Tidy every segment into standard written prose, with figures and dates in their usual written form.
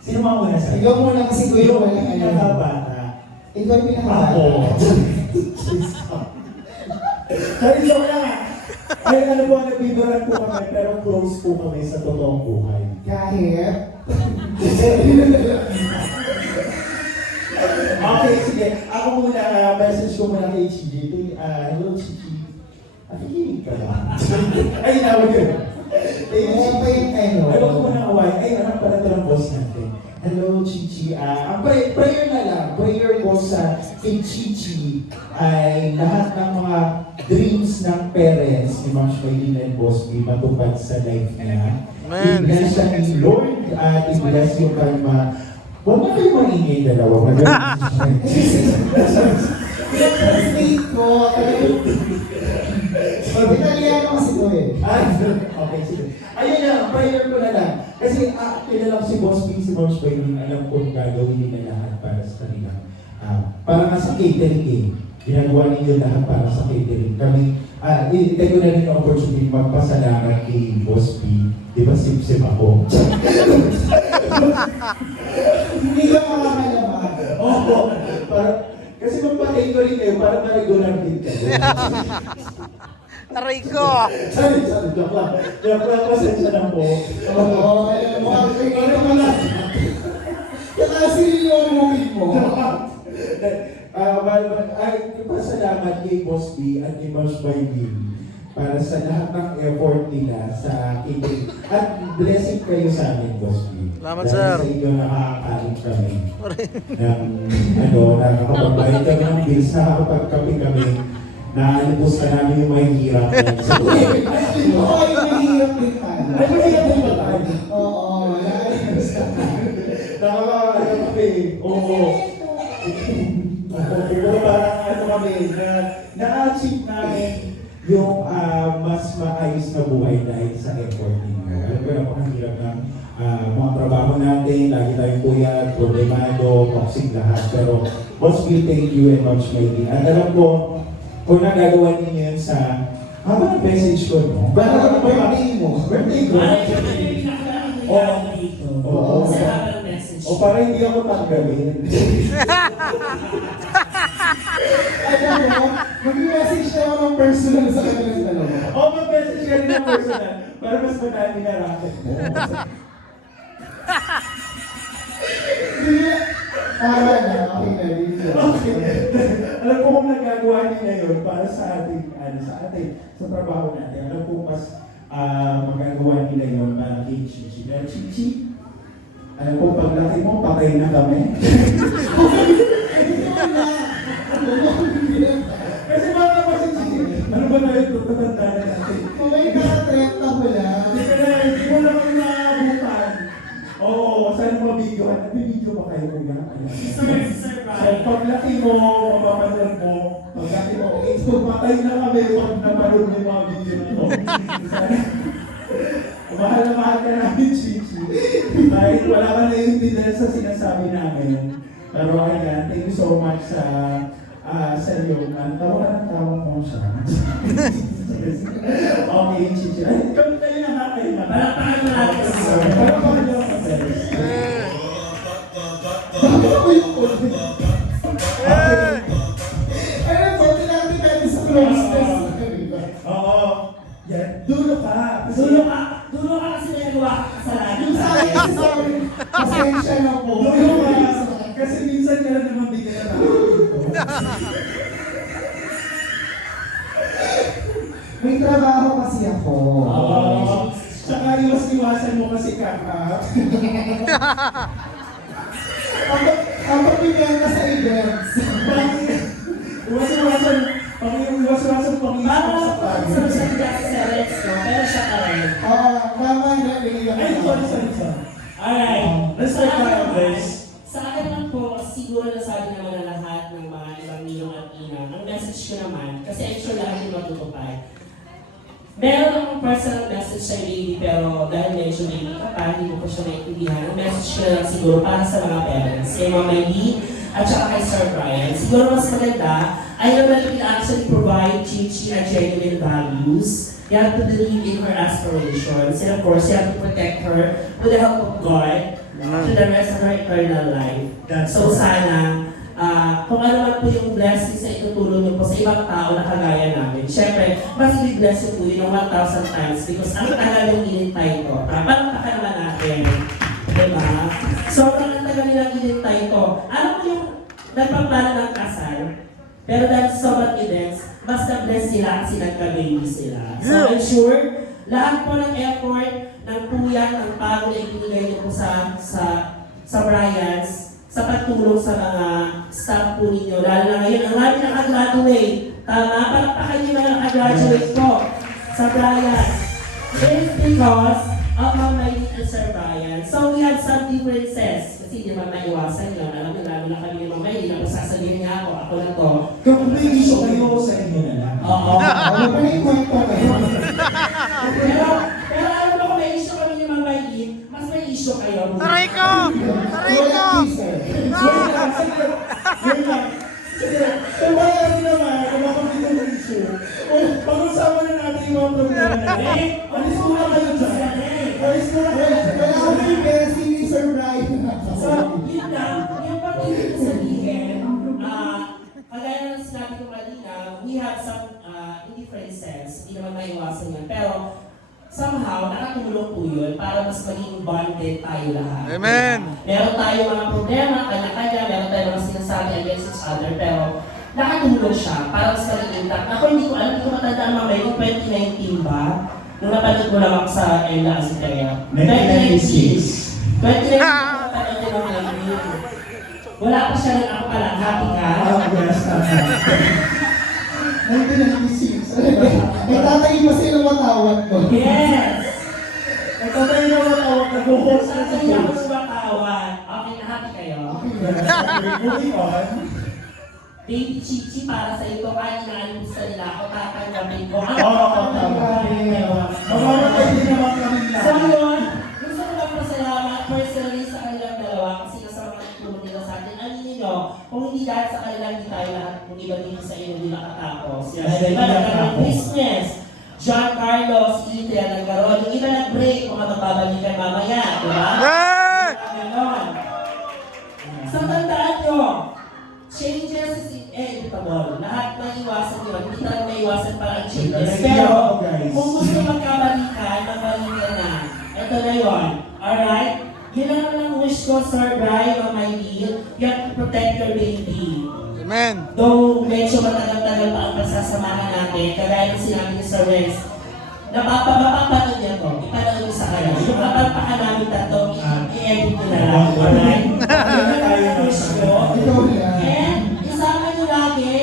Sino mauna sa'yo? Ikaw muna kasi ko yung walang alam. Pinakabata. Ikaw yung pinakabata. Ako. Sorry, joke lang. Ay, ano po, nagbibiran po kami, pero close po kami sa totoong buhay. Kahit? Okay, sige. Ako muna, message ko muna kay Chichi. Hello, Chichi. Nakikinig ka ba? Ay, nawag yun. Ay, huwag ko na away. Ay, anak pala ito ng boss natin. Hello, Chichi. Ang prayer na lang. Prayer ko sa kay Chichi ay lahat ng mga dreams ng parents ni Ma'am Shailene and Boss B matupad sa life niya. Amen. I-bless siya ni Lord at i-bless yung karma. Huwag na kayo maingay dalawa. Translate ko. Italiano kasi ko eh. Okay, sige. Ayun na, prayer ko na lang. Kasi kilala ko si Boss B, si Ma'am Shailene, alam kong gagawin nila lahat para sa kanila. Para nga sa catering eh. Ginagawa ninyo lahat para sa catering. Kami, i-take ko na rin yung opportunity magpasalamat kay Boss B. Di ba sim-sim ako? Hindi ka makakalaman. Oo. Kasi magpatay ko rin kayo para ma-regular din kayo. Aray ko! Sorry, joke lang. Joke lang, pasensya na po. Oo, mukhang ikaw naman lang. Kasi yung movie mo. Pasalamat kay Boss B at kay Boss Bailey para sa lahat ng effort nila sa catering. At blessing kayo sa amin, Boss B. Salamat, dahil sir. sa inyo nakakain kami ng nakakapagbayad kami ng bills, nakakapagkape kami, naalipos na namin yung mahihirap. Oo, yung mahirap din tayo. Ay, mahirap din ba tayo? Oo, naalipos na tayo. Nakakaalam kami. Oo. Pero parang ano kami, na-achieve namin yung mas maayos na buhay dahil sa effort ninyo. Alam ko napakahirap ng mga trabaho natin, lagi tayong puyat, problemado, toxic lahat. Pero Boss Bill, thank you and much maybe. At alam ko, kung nagagawa ninyo yun sa habang message ko, no? Parang birthday mo. Birthday ko. Oo. O para hindi ako tanggalin. Alam mo, mag-message na ako ng personal sa kanila sa dalawa. O mag-message ka rin ng personal para mas madami na racket mo. Tama na, okay na dito. Okay. Alam ko kung nagagawa niyo na yun para sa ating, sa trabaho natin. Alam ko mas magagawa nila yun para kay Chichi. Dahil Chichi, alam ko paglaki mo, patay na kami. Kasi baka pa si Chichi, ano ba na ito? Tatanda na natin. May ka-30 mo lang. Hindi mo na kami naabutan. Oo, saan mo mabidyohan? Nabibidyo ba kayo kuya? So, paglaki mo, mapapansin mo, paglaki mo, patay na kami pag napanood mo yung mga video na ito. Mahal na mahal ka namin, Chichi. Kahit wala ka na yung tindahan sa sinasabi namin. Pero ayan, thank you so much sa iyong tawa mo siya. Okay, Chichi. Ay, kami tayo nakakain na. Palakpakan mo natin. Palakpakan niyo ako sa Bakit ako yung COVID? Ano po, tinakti tayo sa closeness. Oo. Yan. Dulo ka. Dulo ka kasi nagawa ka kasalanan. Yung sa akin kasi sorry, pasensya na po. Dulo ka. Kasi minsan ka lang naman di ka na May trabaho kasi ako. Tsaka iwas-iwasan mo kasi kaka. Ang pagpipenta sa events. Iwas-iwasan pang-iwas sa pag. Sabi kasi sa Rex, no? Pero siya ka rin. Oo, tama na. Ay, sorry. Alright. Let's start tayo, guys. Sa akin lang po, siguro nasabi naman na lahat ng mga ibang ninong at ina. Ang message ko naman, kasi I'm sure lahat yung matutupad. Meron akong personal message sa Lady, pero dahil medyo may ka pa, hindi ko pa siya naiintindihan. Ang message ko na lang siguro para sa mga parents, kay Mama Lee at saka kay Sir Brian. Siguro mas maganda, I know that we actually provide Chichi a genuine values. You have to believe in her aspirations. And of course, you have to protect her with the help of God. to the rest of her eternal life. That's So correct. sana, kung ano man po yung blessings na itutulong niyo po sa ibang tao na kagaya namin, syempre, mas i-bless niyo po yun ng 1,000 times because ang tagal yung inintay ko. Palakpakan naman natin. Diba? Sobrang ang tagal nilang inintay ko. Ano po yung nagpaplano ng kasal? Pero dahil sa sobrang events, mas na-bless sila kasi nagka-baby sila. So I'm sure, lahat po ng effort, ng puyat, ng pagod na ibinigay niyo po sa Bryans, sa pagtulong sa mga staff po ninyo, lalo na ngayon, ang rami nakagraduate. Tama? Palakpakan niyo mga nakagraduate po sa Bryans. It is because of Mama Maylin and Sir Brian. So we have some differences. Kasi di ba maiwasan yun. Alam niyo, lalo na kami ni Mama Maylin. Ako sasabihin niya ako na to. Kung may gusto kayo sa inyo na lang. Oo. Ano pa yung kwento kayo? Pero alam mo kung may issue kami ni Mama Maylin, mas may issue kayo. Aray ko! Aray ko! Wala teaser. Wait lang, sige. Wait lang. Sige, kung kaya rin naman, kung makamit ang issue, pag-usapan na natin yung mga problema na. Alis mo na kayo dyan. Alis mo na kayo dyan. Wala ako yung blessing ni Sir Brian. So, yun lang. Yung pag-ibig ko sabihin, kagaya ng sinabi ko kanina, we have some indifferences. Hindi naman maiwasan yan. Pero, somehow, nakatulong po yun para mas maging bonded tayo lahat. Amen. Meron tayo mga problema, kanya-kanya, meron tayo mga sinasabi against each other, pero nakatulong siya para mas maging intact. Ako hindi ko alam, hindi ko matandaan mamaya yung 2019 ba? Nung napanood ko lang ako sa Ella Asiteria. 1996. 2019 napanood ko lang yun. Wala pa siya nang ako pala, happy ka? Yes, tama. 1996. Nagtatayo pa sila matawag ko. Yes! Nagtatay na matawag na buhos na sa Saan niya ako post. sumatawan? Okay na, happy kayo? Moving on. Baby Chichi, para sa ito, kahit inaalimusta nila ako, tatanggapin ko. Oo, tama. Mamamatay din naman kami So lahat. yun, gusto ko magpasalamat personally sa kanilang dalawa kasi nasa mga tulong nila sa atin. Aminin nyo, kung hindi dahil sa kanila, hindi tayo lahat, kung iba dito sa inyo, hindi nakatapos. Yes, Ay, iba hindi nagkaroon nakatapos. business. John Carlos, Idria, nagkaroon. Yung iba nag-break, kung magbabalikan mamaya, di ba? Hey! Ganon. So tandaan nyo, changes is inevitable. Lahat may iwasan yun. Hindi talaga may iwasan para ang changes. Nag-iyak Pero, ako, guys. kung gusto magkabalikan, magbalikan na. Ito na yun. Alright? Yun lang naman ang wish ko, Sir Brian, Mama Maylin. You have to protect your baby. Amen. Though medyo matagal-tagal pa ang pagsasamahan natin, kagaya ng sinabi ni Sir Rex, mapapanood niya to. Ipanood niyo sa kanya. Yung kapagpaka namin tatlo, i-edit ko na lang. Alright? Yun lang ang wish ko. Ikaw yan. And isama niyo lagi,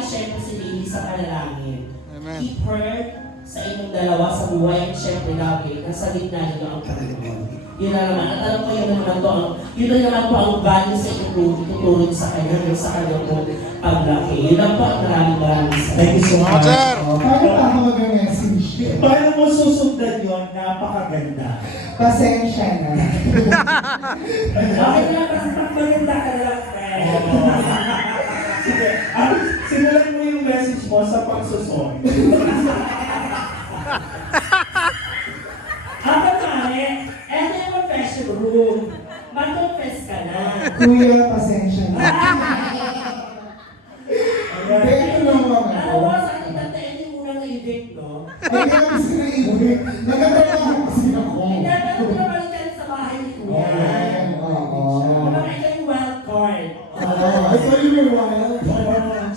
syempre si baby sa panalangin. Amen. Keep her sa inyong dalawa sa buhay, at syempre lagi, nasa gitna niyo ang Panginoon. Yun na naman. At alam ko yun naman po ang value sa itutulong sa kanya, yung sa kanya po paglaki. Yun lang po at maraming salamat. Thank you so much. Sir. Paano pa ako mag-message? Paano mo susundan yun? Napakaganda. Pasensya na. Okay na, kasi maganda ka lang, friend. Sige, simulan mo yung message mo sa pagsusong. Ako pare, eto yung confession room. Mag-confess ka na. Kuya, pasensya na. Ito lang mga Ano ba sa akin natin yung unang na-evict, no? Kaya kasi na-iwi. Nagkatrabaho kasi ako. Hindi, pero pinabalik ka rin sa bahay ni Kuya. Oo. Kumaka ito yung wild card. Oo. Ito yung wild.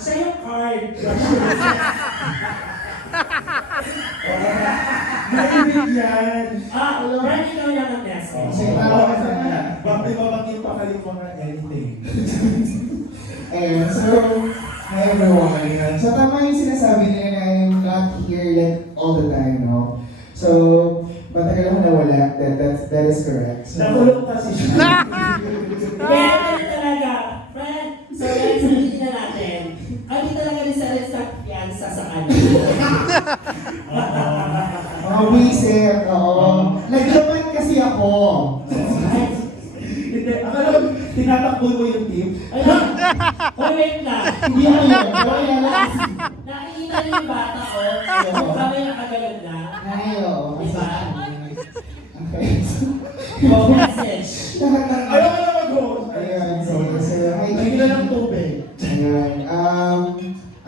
Siya yung card. Naibig yan. Friend, ikaw lang ang message. Sige, Bakit babangin pa kayo mga anything? Ayun, so, hi everyone. So, tama yung sinasabi nila na I'm not here yet all the time, no? So, matagal ako nawala. That is correct. So, Nakulong kasi siya. Kaya ganun talaga. Friend, so guys, sabihin na natin. Kami talaga ni Sir sa piyansa sa kanya. mga wisit, oo. Naglaman kasi ako. Hindi, akala ko tinatakbo mo yung team. Ayun. Hoy, wait lang. Hindi ako yun. Wala lang. Nakikita niyo yung bata ko. Yung kamay nakagalan na. Ay, oo. Diba? Okay. Oh, message. Lahat ng... Ayaw ka na mag-host. Ayan, so, hi, Lagi na ng tubig. Ayan,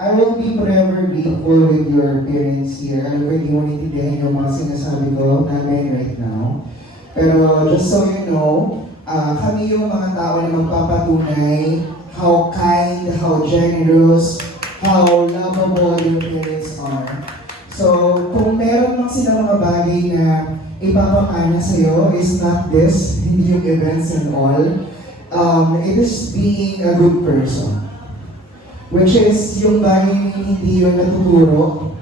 I will be forever grateful with your appearance here. Alam ko, hindi mo naintindihan yung mga sinasabi ko namin right now. Pero just so you know, kami yung mga tao na magpapatunay how kind, how generous, how lovable your parents are. So, kung meron mang sila mga bagay na ipapamana sa'yo, is not this, hindi yung events and all. It is being a good person. Which is yung bagay na hindi yun natuturo.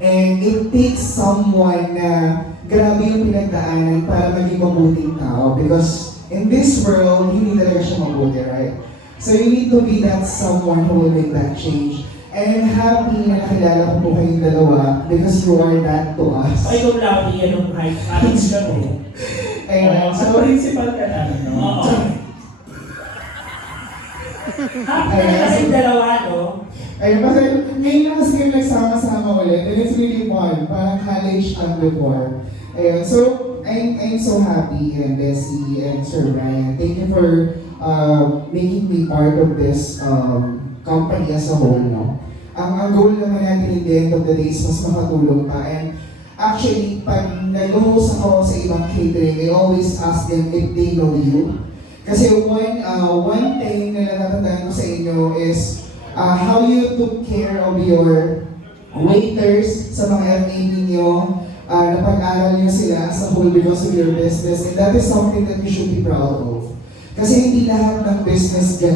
And it takes someone na grabe yung pinagdaanan para maging mabuting tao. Because in this world, hindi talaga siya mabuti, right? So you need to be that someone who will make that change. And I'm happy na nakilala ko po kayong dalawa because you are that to us. Ay, kung labi yan ang high college ka mo. Ayun, Sa so, principal ka na, no? Oo. Happy na kasing dalawa, no? ayun, kasi ngayon na kasi kayo nagsama-sama ulit, and it's really fun, parang college and before. Ayun, so, I'm so happy, and Bessie and Sir Brian. Thank you for making me part of this company as a whole, no? Ang goal naman natin in the end of the day is mas makatulong pa. And actually, pag nag-host ako sa ibang catering, I always ask them if they know you. Kasi one thing na natatandaan ko sa inyo is how you took care of your waiters sa mga FA ninyo, napag-aral nyo sila as a whole because of your business, and that is something that you should be proud of. Kasi hindi lahat ng business